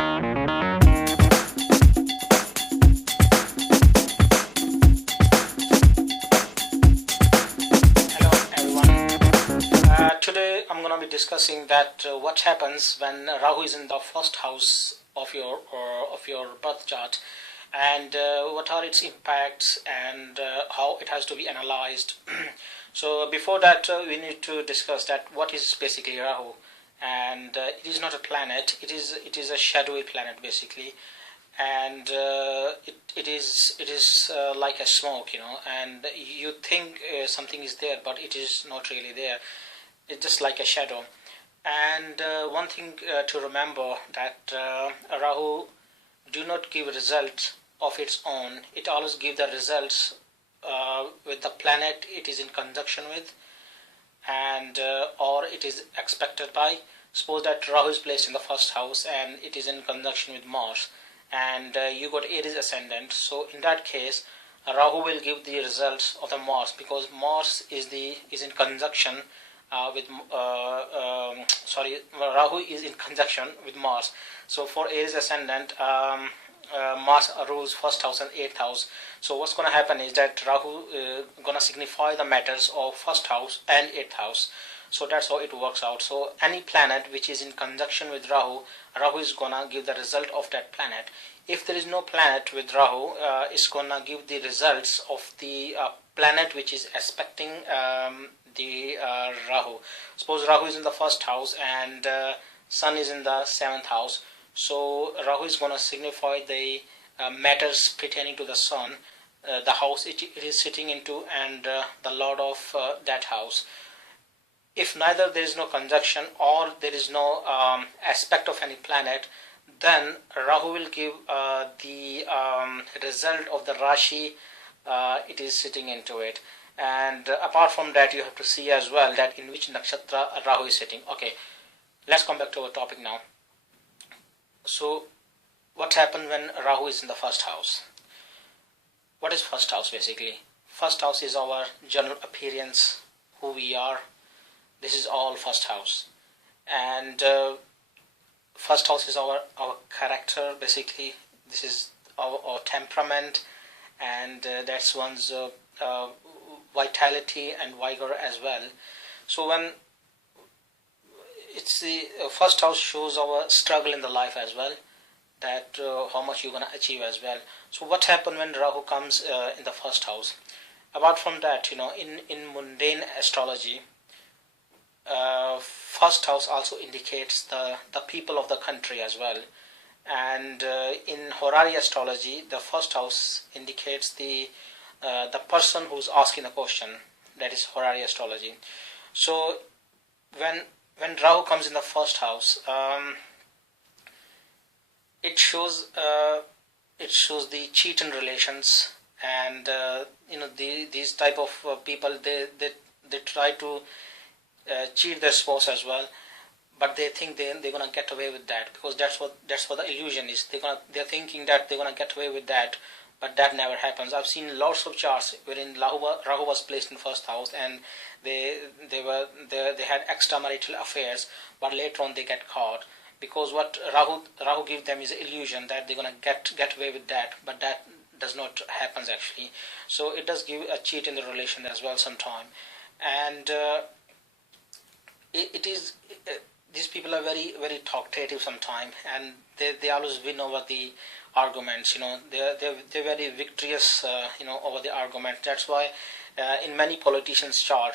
Hello everyone. Today I'm going to be discussing that what happens when Rahu is in the first house of your birth chart, and what are its impacts, and how it has to be analyzed. So before that, we need to discuss that what is basically Rahu, and it is not a planet. It is a shadowy planet basically, and it is like a smoke, and you think something is there, but it is not really there. It's just like a shadow. And one thing to remember, that Rahu do not give results of its own. It always give the results with the planet it is in conjunction with, and or it is expected by. Suppose that Rahu is placed in the first house and it is in conjunction with Mars, and you got Aries ascendant. So in that case, Rahu will give the results of the Mars, because Mars is in conjunction with Rahu is in conjunction with Mars. So for Aries ascendant, Mars rules first house and eighth house. So what's going to happen is that Rahu going to signify the matters of first house and eighth house. So that's how it works out. So any planet which is in conjunction with Rahu, Rahu is going to give the result of that planet. If there is no planet with Rahu, it's going to give the results of the planet which is aspecting the Rahu. Suppose Rahu is in the first house and Sun is in the seventh house. So Rahu is going to signify the matters pertaining to the Sun, the house it is sitting into, and the Lord of that house. If neither there is no conjunction or there is no aspect of any planet, then Rahu will give the result of the Rashi it is sitting into it. And apart from that, you have to see as well that in which nakshatra Rahu is sitting. Okay, let's come back to our topic now. So what happens when Rahu is in the first house? What is first house basically? First house is our general appearance, who we are. This is all first house. And first house is our character basically. This is our temperament, and that's one's vitality and vigor as well. So when it's the first house shows our struggle in the life as well, that how much you're going to achieve as well. So what happens when Rahu comes in the first house? Apart from that, in mundane astrology, first house also indicates the people of the country as well. And in horary astrology, the first house indicates the person who's asking the question. That is horary astrology. So when Rahu comes in the first house, it shows the cheating relations, and these type of people, they try to cheat their spouse as well, but they think they're gonna get away with that, because that's what the illusion is. They're thinking that they're gonna get away with that, but that never happens. I've seen lots of charts wherein Rahu was placed in first house, and they had extramarital affairs, but later on they get caught, because what Rahu gives them is an illusion that they're gonna get away with that, but that does not happen actually. So it does give a cheat in the relation as well sometime. And these people are very, very talkative sometimes, and they always win over the arguments. They're very victorious over the argument. That's why in many politicians' chart,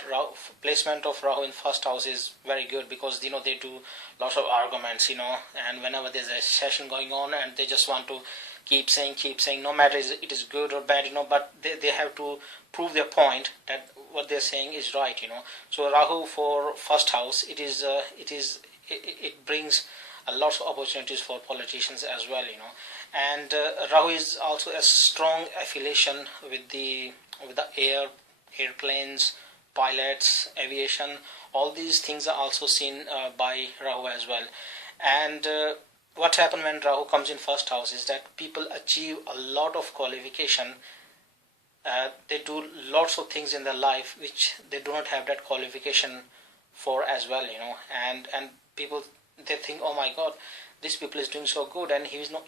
placement of Rahu in first house is very good, because they do lots of arguments, and whenever there's a session going on, and they just want to keep saying, no matter it is good or bad, but they have to prove their point that what they're saying is right. So Rahu for first house, it brings a lot of opportunities for politicians as well. And Rahu is also a strong affiliation with the airplanes, pilots, aviation. All these things are also seen by Rahu as well. And what happens when Rahu comes in first house is that people achieve a lot of qualification. They do lots of things in their life which they do not have that qualification for as well, and people, they think, oh my god, this people is doing so good, and he's not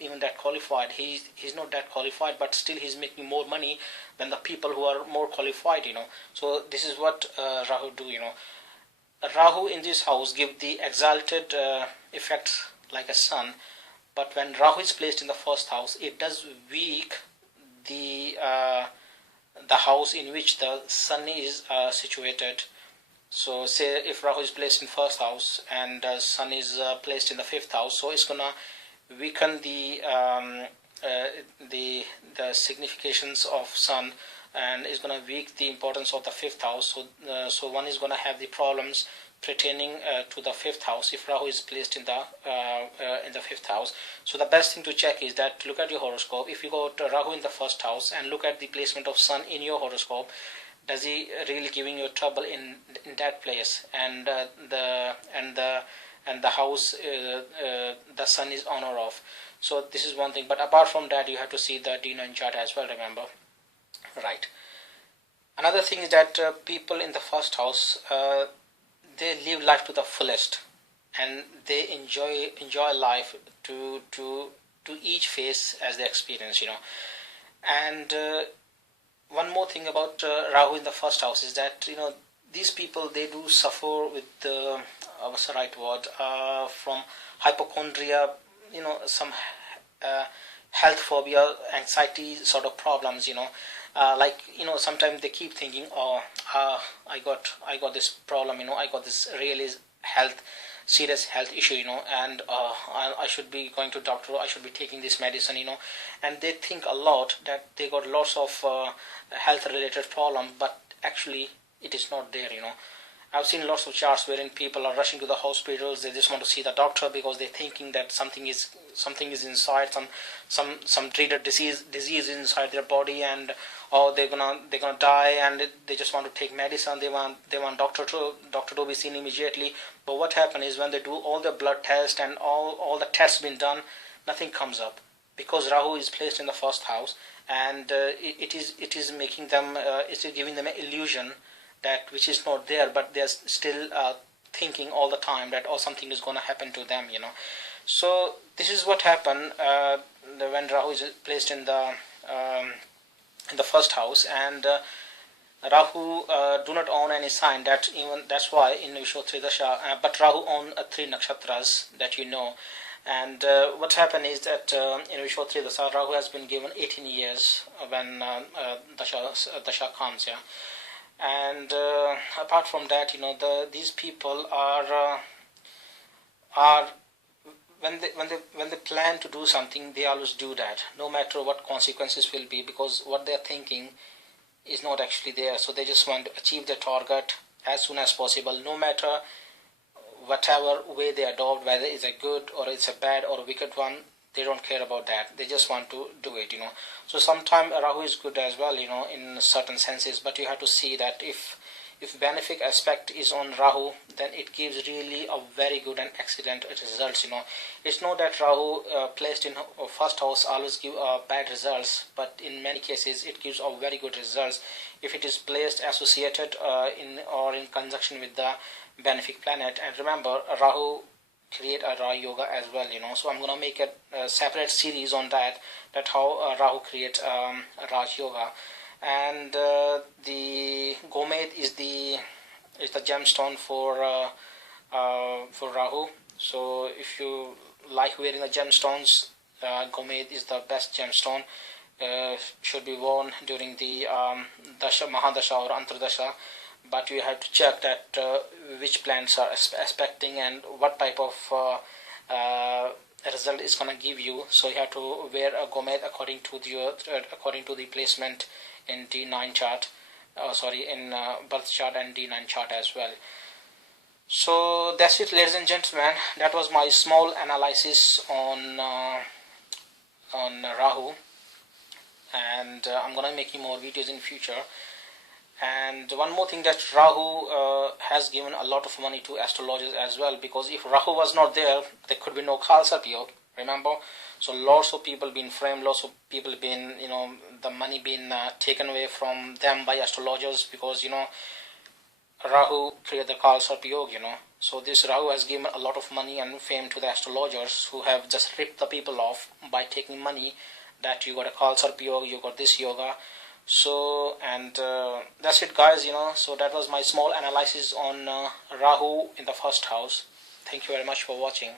even that qualified. He's not that qualified, but still he's making more money than the people who are more qualified, So this is what Rahu do, Rahu in this house give the exalted effects like a sun, but when Rahu is placed in the first house, it does weak the house in which the sun is situated. So say if Rahu is placed in first house and sun is placed in the fifth house, so it's gonna weaken the significations of sun, and is gonna weak the importance of the fifth house. So one is gonna have the problems pertaining to the fifth house if Rahu is placed in the fifth house. So the best thing to check is that look at your horoscope. If you got Rahu in the first house and look at the placement of sun in your horoscope, does he really giving you trouble in that place, and the house the sun is on or off. So this is one thing, but apart from that you have to see the D9 chart as well, remember, right? Another thing is that people in the first house, they live life to the fullest, and they enjoy life to each phase as they experience, and one more thing about Rahu in the first house is that these people, they do suffer with what's the right word, from hypochondria, some health phobia, anxiety sort of problems, like sometimes they keep thinking, oh, I got this problem, I got this really serious health issue, and I should be going to doctor, I should be taking this medicine, and they think a lot that they got lots of health related problem, but actually it is not there. I've seen lots of charts wherein people are rushing to the hospitals. They just want to see the doctor because they're thinking that something is inside, some treated disease inside their body, and they're gonna die, and they just want to take medicine. They want doctor to be seen immediately. But what happens is when they do all the blood tests and all the tests been done, nothing comes up, because Rahu is placed in the first house, and it is making them, it is giving them an illusion that which is not there, but they're still thinking all the time that something is going to happen to them. So this is what happened when Rahu is placed in the first house, and Rahu do not own any sign. That's why in Vishwa Dasha, but Rahu own 3 nakshatras that and what happened is that in Vishwa Dasha, Rahu has been given 18 years when Dasha comes, and apart from that, these people are when they plan to do something, they always do that, no matter what consequences will be, because what they are thinking is not actually there. So they just want to achieve their target as soon as possible, no matter whatever way they adopt, whether it's a good or it's a bad or a wicked one. They don't care about that. They just want to do it, So sometimes Rahu is good as well, in certain senses. But you have to see that if benefic aspect is on Rahu, then it gives really a very good and excellent results. It's not that Rahu placed in first house always give bad results, but in many cases it gives a very good results if it is placed associated in conjunction with the benefic planet. And remember, Rahu create a Raj Yoga as well, so I'm gonna make a separate series on that how Rahu creates Raj Yoga. And the Gomed is the gemstone for Rahu. So if you like wearing the gemstones, Gomed is the best gemstone. Should be worn during the Dasha, Mahadasha or Antardasha. But you have to check that which planets are aspecting and what type of result is going to give you. So you have to wear a Gomed according to the placement in D9 chart, in birth chart and D9 chart as well. So that's it, ladies and gentlemen. That was my small analysis on Rahu, and I'm gonna make more videos in future. And one more thing, that Rahu has given a lot of money to astrologers as well, because if Rahu was not there, there could be no Khalsa Piyog, remember? So lots of people been framed, lots of people been, the money been taken away from them by astrologers, because Rahu created the Khalsa Piyog, So this Rahu has given a lot of money and fame to the astrologers who have just ripped the people off by taking money, that you got a Kalsarp yoga, you got this yoga. So, and that's it guys, so that was my small analysis on Rahu in the first house. Thank you very much for watching.